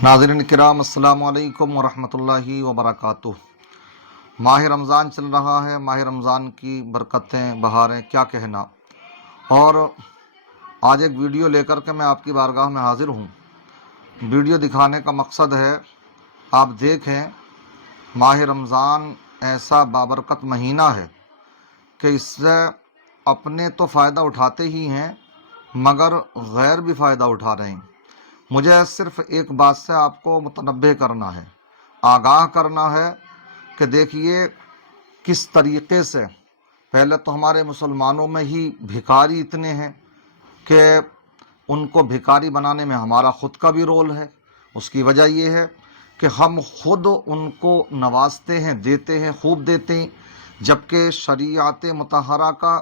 नाज़रीन किराम अस्सलामु अलैकुम वरहमतुल्लाहि वबरकातुह। माह रमज़ान चल रहा है। माह रमज़ान की बरकतें बहारें क्या कहना। और आज एक वीडियो लेकर के मैं आपकी बारगाह में हाज़िर हूँ। वीडियो दिखाने का मकसद है आप देखें माह रमज़ान ऐसा बाबरकत महीना है कि इससे अपने तो फ़ायदा उठाते ही हैं मगर गैर भी फ़ायदा उठा रहे हैं। मुझे सिर्फ एक बात से आपको मुतनब्बे करना है, आगाह करना है कि देखिए किस तरीक़े से पहले तो हमारे मुसलमानों में ही भिखारी इतने हैं कि उनको भिखारी बनाने में हमारा ख़ुद का भी रोल है। उसकी वजह ये है कि हम खुद उनको नवाजते हैं, देते हैं, खूब देते हैं, जबकि शरीयत मुतहरा का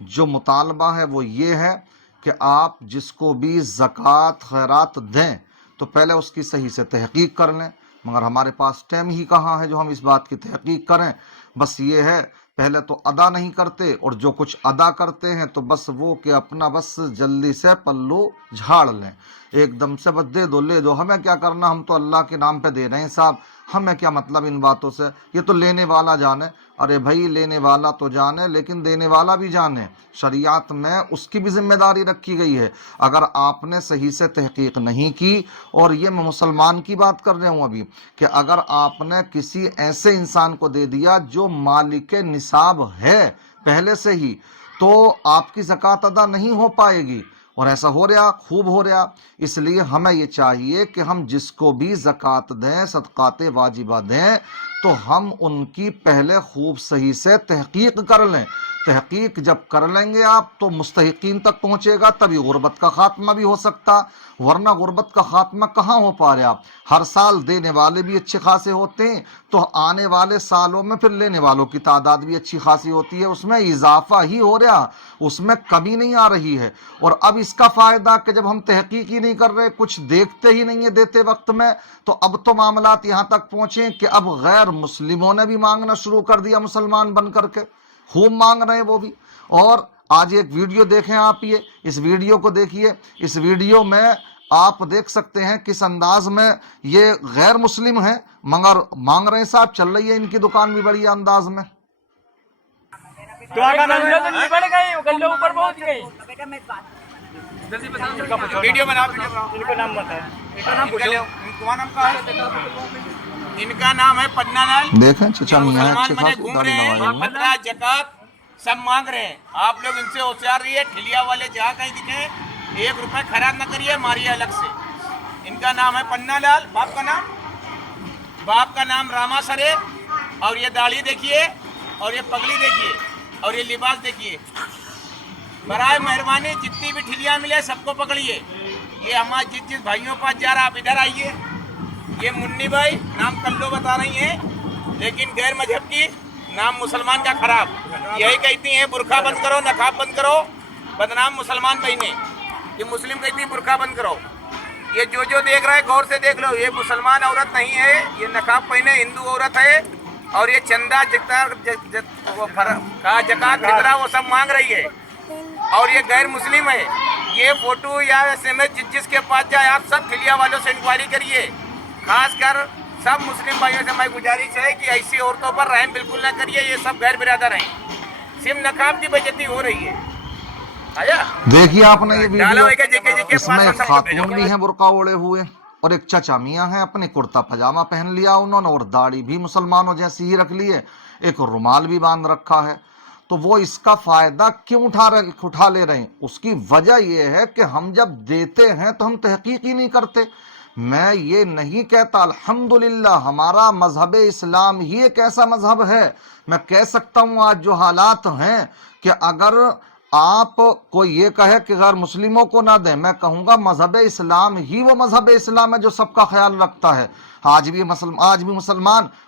जो मुतालबा है वो ये है कि आप जिसको भी ज़कात खैरात दें तो पहले उसकी सही से तहक़ीक़ कर लें। मगर हमारे पास टाइम ही कहाँ है जो हम इस बात की तहक़ीक़ करें। बस ये है पहले तो अदा नहीं करते, और जो कुछ अदा करते हैं तो बस वो कि अपना बस जल्दी से पल्लू झाड़ लें, एकदम से बस दे दो, ले दो, हमें क्या करना, हम तो अल्लाह के नाम पे दे रहे हैं साहब, हमें क्या मतलब इन बातों से, ये तो लेने वाला जाने। अरे भाई लेने वाला तो जाने लेकिन देने वाला भी जाने। शरीयत में उसकी भी जिम्मेदारी रखी गई है। अगर आपने सही से तहक़ीक़ नहीं की, और ये मैं मुसलमान की बात कर रहा हूँ अभी, कि अगर आपने किसी ऐसे इंसान को दे दिया जो मालिक निसाब है पहले से ही, तो आपकी ज़कात अदा नहीं हो पाएगी। और ऐसा हो रहा, खूब हो रहा। इसलिए हमें ये चाहिए कि हम जिसको भी ज़कात दें, सदक़ात वाजिबा दें, तो हम उनकी पहले खूब सही से तहक़ीक़ कर लें। तहक़ीक़ जब कर लेंगे आप तो मुस्तहिक़ीन तक पहुँचेगा, तभी गुर्बत का ख़ात्मा भी हो सकता, वरना गुर्बत का ख़ात्मा कहाँ हो पा रहा। हर साल देने वाले भी अच्छे खासे होते हैं, तो आने वाले सालों में फिर लेने वालों की तादाद भी अच्छी खासी होती है, उसमें इजाफा ही हो रहा, उसमें कमी नहीं आ रही है। और अब इसका फ़ायदा कि जब हम तहक़ीक़ ही नहीं कर रहे, कुछ देखते ही नहीं है देते वक्त में, तो अब तो मामलात यहाँ तक पहुँचे कि अब गैर मुस्लिमों ने भी मांगना शुरू कर दिया, मुसलमान बन करके खूब मांग रहे हैं वो भी। और आज एक वीडियो देखें आप, ये इस वीडियो को देखिए। इस वीडियो में आप देख सकते हैं किस अंदाज में ये गैर मुस्लिम हैं मगर मांग रहे हैं साहब। चल रही है इनकी दुकान भी बढ़िया अंदाज में। बढ़ गई, गल्ले ऊपर पहुंच गई। वीडियो बनाओ, इनको नाम बताओ। इनका नाम है पन्नालाल। देखें चचा मियां अच्छे खास घूम दाढ़ी रहे हैं, लगाए हुए हैं। पंद्रह जकात सब मांग रहे हैं। आप लोग इनसे होशियार रहिए, ठिलिया वाले जहाँ कहीं दिखे 1 रुपए खराब न करिए, मारिए अलग से। इनका नाम है पन्नालाल। बाप का नाम रामा सरे। और ये दाढ़ी देखिए, और ये पगड़ी देखिए, और ये लिबास देखिए। बराए मेहरबानी जितनी भी ठिलिया मिले सबको पकड़िए। ये हमारे जिस भाइयों पास जा रहा, आप इधर आइए। ये मुन्नी भाई नाम कल्लो बता रही हैं, लेकिन गैर मजहब की, नाम मुसलमान का खराब। यही कहती हैं बुरखा बंद करो, नकाब बंद करो, बदनाम मुसलमान बहने। ये मुस्लिम कहती हैं बुरखा बंद करो। ये जो देख रहा है गौर से देख लो, ये मुसलमान औरत नहीं है, ये नकाब पहने हिंदू औरत है। और ये चंदा जकात फितरा वो सब मांग रही है, और ये गैर मुस्लिम है। ये फोटो या SMS जिसके पास जाए आप सब ठिलिया वालों से इंक्वायरी करिए। खासकर सब मुस्लिम भाइयों से मैं गुजारिश है कि ऐसी औरतों पर रहम बिल्कुल न करिए, ये सब गैर बिरादर हैं। सिर्फ नकाब की बेइज्जती हो रही है। आया देखिए आपने ये वीडियो, इसमें इसमें खातून भी हैं बुर्का ओढ़े हुए, और एक चचा मियां हैं अपने कुर्ता पजामा पहन लिया उन्होंने, और दाढ़ी भी मुसलमानों जैसी ही रख ली है, एक रुमाल भी बांध रखा है। तो वो इसका फायदा क्यों उठा ले रहे हैं? उसकी वजह यह है कि हम जब देते हैं तो हम तहकीक ही नहीं करते। मैं ये नहीं कहता, अल्हम्दुलिल्लाह हमारा मजहब इस्लाम ही एक ऐसा मजहब है, मैं कह सकता हूँ आज जो हालात हैं कि अगर आप कोई ये कहे कि गैर मुस्लिमों को ना दें, मैं कहूँगा मजहब इस्लाम ही वो मजहब इस्लाम है जो सबका ख्याल रखता है। आज भी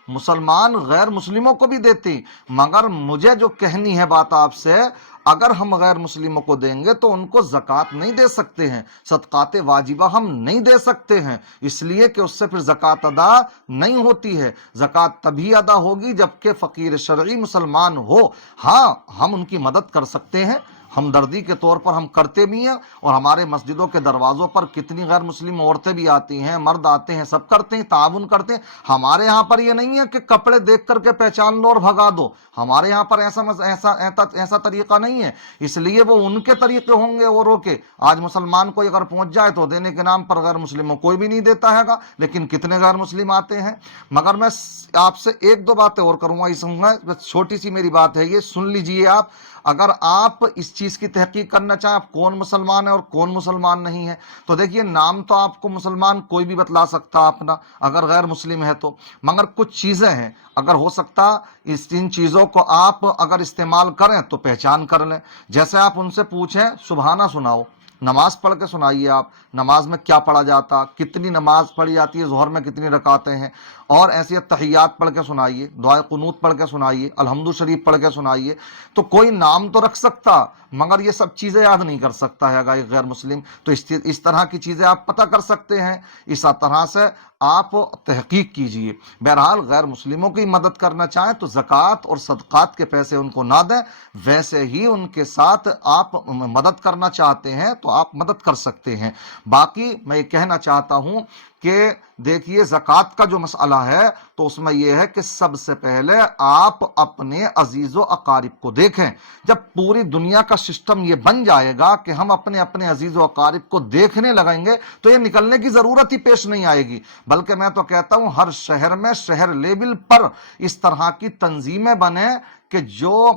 मुसलमान गैर मुस्लिमों को भी देती। मगर मुझे जो कहनी है बात आपसे, अगर हम गैर मुस्लिमों को देंगे तो उनको ज़कात नहीं दे सकते हैं, सदक़ात वाजिबा हम नहीं दे सकते हैं, इसलिए कि उससे फिर ज़कात अदा नहीं होती है। ज़कात तभी अदा होगी जबकि फ़कीर शरई मुसलमान हो। हाँ, हम उनकी मदद कर सकते हैं, ہمدردی کے طور پر ہم کرتے بھی ہیں، اور ہمارے مسجدوں کے دروازوں پر کتنی غیر مسلم عورتیں بھی آتی ہیں، مرد آتے ہیں، سب کرتے ہیں، تعاون کرتے ہیں۔ ہمارے یہاں پر یہ نہیں ہے کہ کپڑے دیکھ کر کے پہچان لو اور بھگا دو، ہمارے یہاں پر ایسا طریقہ نہیں ہے، اس لیے وہ ان کے طریقے ہوں گے اوروں کے۔ آج مسلمان کوئی اگر پہنچ جائے تو دینے کے نام پر غیر مسلموں کوئی بھی نہیں دیتا ہے گا، لیکن کتنے غیر مسلم آتے ہیں۔ مگر میں آپ سے ایک دو باتیں اور کروں گا، اس میں چھوٹی سی میری بات ہے، یہ سن لیجئے آپ۔ اگر آپ اس چیز کی تحقیق کرنا چاہیں آپ کون مسلمان ہے اور کون مسلمان نہیں ہے، تو دیکھیے نام تو آپ کو مسلمان کوئی بھی بتلا سکتا اپنا اگر غیر مسلم ہے تو، مگر کچھ چیزیں ہیں اگر ہو سکتا ان چیزوں کو آپ اگر استعمال کریں تو پہچان کر لیں۔ جیسے آپ ان سے پوچھیں سبحانہ سناؤ، نماز پڑھ کے سنائیے، آپ نماز میں کیا پڑھا جاتا، کتنی نماز پڑھی جاتی ہے، ظہر میں کتنی رکعتیں ہیں، اور ایسی تحیات پڑھ کے سنائیے، دعائے قنوت پڑھ کے سنائیے، الحمد شریف پڑھ کے سنائیے۔ تو کوئی نام تو رکھ سکتا مگر یہ سب چیزیں یاد نہیں کر سکتا ہے ایک غیر مسلم، تو اس طرح کی چیزیں آپ پتہ کر سکتے ہیں۔ اس طرح سے آپ تحقیق کیجئے۔ بہرحال غیر مسلموں کی مدد کرنا چاہیں تو زکوٰۃ اور صدقات کے پیسے ان کو نہ دیں، ویسے ہی ان کے ساتھ آپ مدد کرنا چاہتے ہیں تو آپ مدد کر سکتے ہیں۔ باقی میں یہ کہنا چاہتا ہوں کہ دیکھیے زکوٰۃ کا جو مسئلہ ہے تو اس میں یہ ہے کہ سب سے پہلے آپ اپنے عزیز و اقارب کو دیکھیں۔ جب پوری دنیا کا سسٹم یہ بن جائے گا کہ ہم اپنے عزیز و اقارب کو دیکھنے لگیں گے تو یہ نکلنے کی ضرورت ہی پیش نہیں آئے گی، بلکہ میں تو کہتا ہوں ہر شہر میں شہر لیول پر اس طرح کی تنظیمیں بنیں کہ جو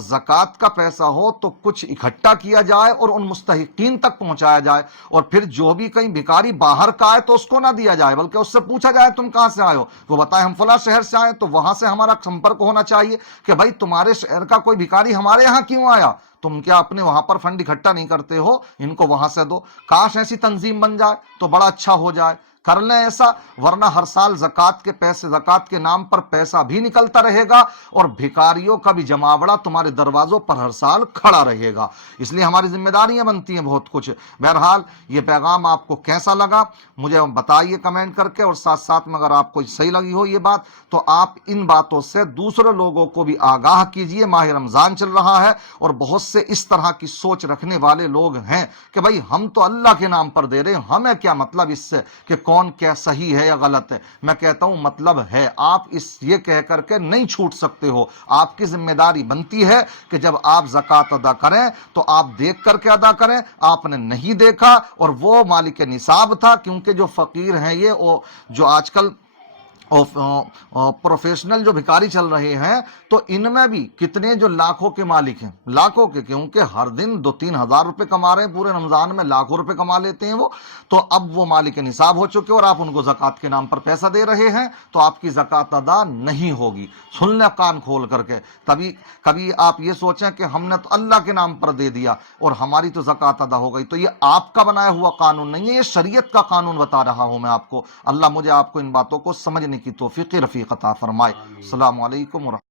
زکوٰۃ کا پیسہ ہو تو کچھ اکٹھا کیا جائے اور ان مستحقین تک پہنچایا جائے، اور پھر جو بھی کہیں بھکاری باہر کا آئے تو اس کو نہ دیا جائے بلکہ اس سے پوچھا جائے تم کہاں سے آئے ہو، وہ بتائے ہم فلاں شہر سے آئے، تو وہاں سے ہمارا سمپرک ہونا چاہیے کہ بھائی تمہارے شہر کا کوئی بھکاری ہمارے یہاں کیوں آیا، تم کیا اپنے وہاں پر فنڈ اکٹھا نہیں کرتے ہو، ان کو وہاں سے دو۔ کاش ایسی تنظیم بن جائے تو بڑا اچھا ہو جائے، کر لیں ایسا، ورنہ ہر سال زکوٰۃ کے پیسے، زکوٰۃ کے نام پر پیسہ بھی نکلتا رہے گا اور بھکاریوں کا بھی جماوڑا تمہارے دروازوں پر ہر سال کھڑا رہے گا۔ اس لیے ہماری ذمہ داریاں بنتی ہیں بہت کچھ۔ بہرحال یہ پیغام آپ کو کیسا لگا مجھے بتائیے کمنٹ کر کے، اور ساتھ ساتھ میں اگر آپ کو صحیح لگی ہو یہ بات تو آپ ان باتوں سے دوسرے لوگوں کو بھی آگاہ کیجئے۔ ماہ رمضان چل رہا ہے اور بہت سے اس طرح کی سوچ رکھنے والے لوگ ہیں کہ بھائی ہم تو اللہ کے نام پر دے رہے ہیں، ہمیں کیا مطلب اس سے کہ کون کیا صحیح ہے یا غلط ہے۔ میں کہتا ہوں مطلب ہے، آپ یہ کہہ کر کے نہیں چھوٹ سکتے ہو، آپ کی ذمہ داری بنتی ہے کہ جب آپ زکوٰۃ ادا کریں تو آپ دیکھ کر کے ادا کریں۔ آپ نے نہیں دیکھا اور وہ مالک نصاب تھا، کیونکہ جو فقیر ہیں یہ جو آج کل پروفیشنل جو بھکاری چل رہے ہیں تو ان میں بھی کتنے جو لاکھوں کے مالک ہیں، لاکھوں کے، کیونکہ ہر دن 2-3 ہزار روپے کما رہے ہیں، پورے رمضان میں لاکھوں روپے کما لیتے ہیں وہ، تو اب وہ مالک نصاب ہو چکے اور آپ ان کو زکوٰۃ کے نام پر پیسہ دے رہے ہیں تو آپ کی زکوٰۃ ادا نہیں ہوگی۔ سن لیں کان کھول کر کے، کبھی آپ یہ سوچیں کہ ہم نے تو اللہ کے نام پر دے دیا اور ہماری تو زکوٰۃ ادا ہو گئی، تو یہ آپ کا بنایا ہوا قانون نہیں ہے، یہ شریعت کا قانون بتا رہا ہوں میں آپ کو۔ اللہ مجھے آپ کو ان باتوں کو سمجھنے کی توفیق رفیق عطا فرمائے۔ السلام علیکم ورحمۃ اللہ۔